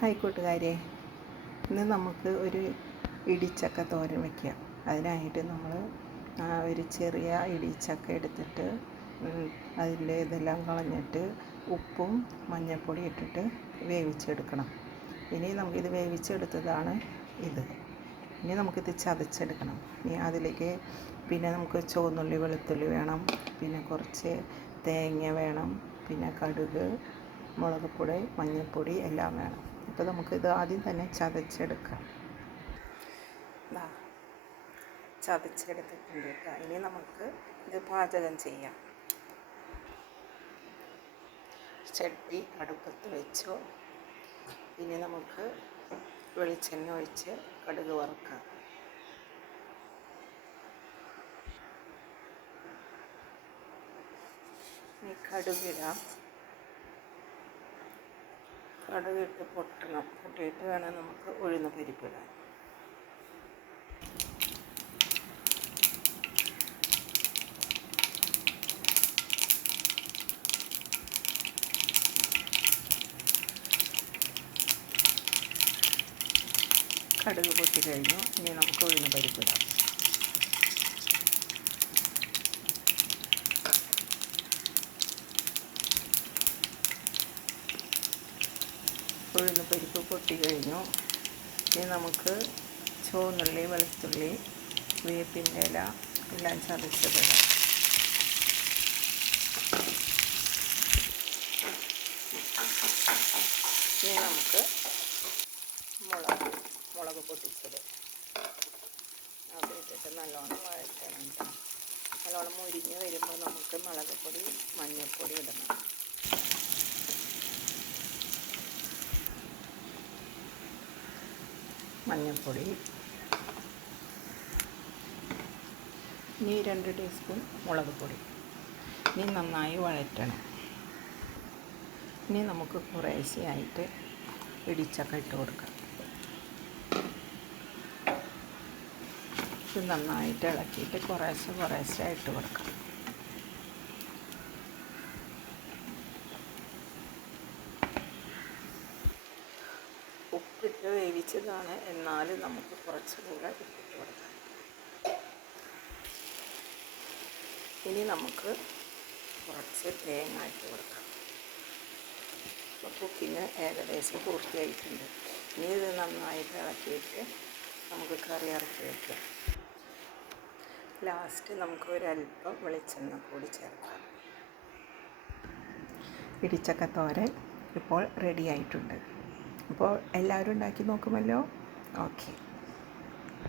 Hi കൂട്ടുകാരെ, ഇന്ന് നമുക്ക് ഒരു ഇടിച്ചക്ക തോരൻ വയ്ക്കാം. അതിനായിട്ട് നമ്മൾ ഒരു ചെറിയ ഇടിച്ചക്ക എടുത്തിട്ട് അതിൻ്റെ ഇതെല്ലാം കളഞ്ഞിട്ട് ഉപ്പും മഞ്ഞൾപ്പൊടി ഇട്ടിട്ട് വേവിച്ചെടുക്കണം. ഇനി നമുക്കിത് വേവിച്ചെടുത്തതാണ് ഇത്. ഇനി നമുക്കിത് ചതച്ചെടുക്കണം. ഇനി അതിലേക്ക് പിന്നെ നമുക്ക് ചുവന്നുള്ളി വെളുത്തുള്ളി വേണം, പിന്നെ കുറച്ച് തേങ്ങ വേണം, പിന്നെ കടുക്, മുളക് പൊടി, മഞ്ഞൾപ്പൊടി എല്ലാം വേണം. അപ്പോൾ നമുക്കിത് ആദ്യം തന്നെ ചതച്ചെടുക്കാം. ചതച്ചെടുത്തിട്ടുണ്ട് കേട്ടോ. ഇനി നമുക്ക് ഇത് പാചകം ചെയ്യാം. ചട്ടി അടുപ്പത്ത് വെച്ചു. ഇനി നമുക്ക് വെളിച്ചെണ്ണ ഒഴിച്ച് കടുക് വറുക്കാം. ഈ കടുകിടാം. കടുകിട്ട് പൊട്ടണം. പൊട്ടിയിട്ട് വേണം നമുക്ക് ഉഴുന്ന് പരിപ്പിടാൻ. കടുക് പൊട്ടി കഴിഞ്ഞു. ഇനി നമുക്ക് ഉഴുന്ന് പരിപ്പിടാം. ഉഴുന്ന് പരിപ്പ് പൊട്ടി കഴിഞ്ഞു. ഇനി നമുക്ക് ചുവന്നുള്ളി, വെളുത്തുള്ളി, വേപ്പിൻ്റെ ഇല എല്ലാം ചതച്ചതിടാം. ഇനി നമുക്ക് മുളക് പൊട്ടിച്ചത് അത് ഇട്ടിട്ട് നല്ലോണം വഴറ്റണം. നല്ലോണം മുരിഞ്ഞ് വരുമ്പോൾ നമുക്ക് മുളക് പൊടി, മഞ്ഞൾപ്പൊടി ഇടണം. മഞ്ഞൾപ്പൊടി ഇനി 2 ടീസ്പൂൺ മുളക് പൊടി. ഇനി നന്നായി വഴറ്റണം. ഇനി നമുക്ക് കുറേശ്ശെയായിട്ട് ഇടിച്ചക്ക ഇട്ട് കൊടുക്കാം. ഇത് നന്നായിട്ട് ഇളക്കിയിട്ട് കുറേശ്ശെ ഇട്ട് കൊടുക്കാം. ഉപ്പിട്ട് വേവിച്ചതാണ്, എന്നാലും നമുക്ക് കുറച്ചുകൂടെ ഇട്ടിട്ട് കൊടുക്കാം. ഇനി നമുക്ക് കുറച്ച് തേങ്ങ ഇട്ട് കൊടുക്കാം. അപ്പോൾ കുക്കിങ് ഏകദേശം പൂർത്തിയായിട്ടുണ്ട്. ഇനി ഇത് നന്നായിട്ട് ഇളക്കിയിട്ട് നമുക്ക് കറി ഇറക്കി വയ്ക്കാം. ലാസ്റ്റ് നമുക്ക് ഒരല്പം വെളിച്ചെണ്ണ കൂടി ചേർക്കാം. ഇടിച്ചക്ക തോരൻ ഇപ്പോൾ റെഡി ആയിട്ടുണ്ട്. അപ്പോൾ എല്ലാവരും ഉണ്ടാക്കി നോക്കുമല്ലോ. ഓക്കെ.